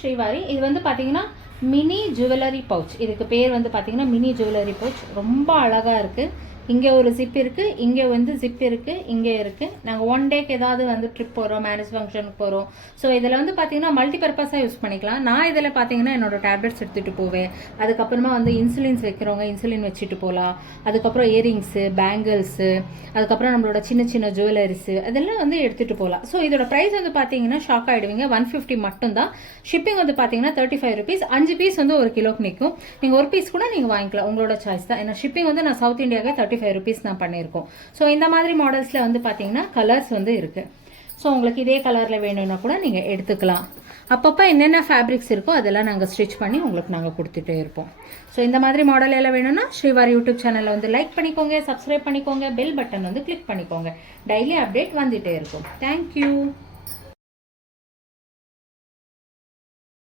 ஸ்ரீவாரி. இது வந்து பார்த்தீங்கன்னா மினி ஜுவல்லரி பவுச். இதுக்கு பேர் வந்து பார்த்தீங்கன்னா மினி ஜுவல்லரி பவுச். ரொம்ப அழகாக இருக்குது. இங்கே ஒரு ஜிப் இருக்குது, இங்கே வந்து ஜிப் இருக்குது, இங்கே இருக்குது. நாங்கள் ஒன் டேக்கு ஏதாவது வந்து ட்ரிப் போகிறோம், மேரேஜ் ஃபங்க்ஷனுக்கு போகிறோம். ஸோ இதில் வந்து பார்த்தீங்கன்னா மல்டிபர்பஸாக யூஸ் பண்ணிக்கலாம். நான் இதில் பார்த்தீங்கன்னா என்னோடய டேப்லெட்ஸ் எடுத்துகிட்டு போவேன். அதுக்கப்புறமா வந்து இன்சுலின்ஸ் வைக்கிறவங்க இன்சுலின் வச்சுட்டு போகலாம். அதுக்கப்புறம் இயரிங்ஸு, பேங்கிள்ஸு, அதுக்கப்புறம் நம்மளோட சின்ன சின்ன ஜுவல்லரிஸு அதெல்லாம் வந்து எடுத்துகிட்டு போகலாம். ஸோ இதோட ப்ரைஸ் வந்து பார்த்தீங்கன்னா ஷாக் ஆகிடுவீங்க. 150 மட்டும்தான். ஷிப்பிங் வந்து பார்த்தீங்கன்னா 35 ருபீஸ். 5 பீஸ் வந்து ஒரு கிலோக்கு நிற்கும். நீங்கள் ஒரு பீஸ் கூட நீங்கள் வாங்கிக்கலாம், உங்களோட சாய்ஸ் தான். ஏன்னா ஷிப்பிங் வந்து நான் சவுத் இந்தியாவுக்கு 35 ருபீஸ் நான் பண்ணியிருக்கோம். ஸோ இந்த மாதிரி மாடல்ஸில் வந்து பார்த்தீங்கன்னா கலர்ஸ் வந்து இருக்குது. ஸோ உங்களுக்கு இதே கலரில் வேணும்னா கூட நீங்கள் எடுத்துக்கலாம். அப்பப்போ என்னென்ன ஃபேப்ரிக்ஸ் இருக்கோ அதெல்லாம் நாங்கள் ஸ்டிச் பண்ணி உங்களுக்கு நாங்கள் கொடுத்துட்டே இருப்போம். ஸோ இந்த மாதிரி மாடல் எல்லாம் வேணும்னா ஸ்ரீவாரி யூடியூப் சேனலில் வந்து லைக் பண்ணிக்கோங்க, சப்ஸ்கிரைப் பண்ணிக்கோங்க, பெல் பட்டன் வந்து கிளிக் பண்ணிக்கோங்க. டெய்லி அப்டேட் வந்துகிட்டே இருக்கும். தேங்க்யூ.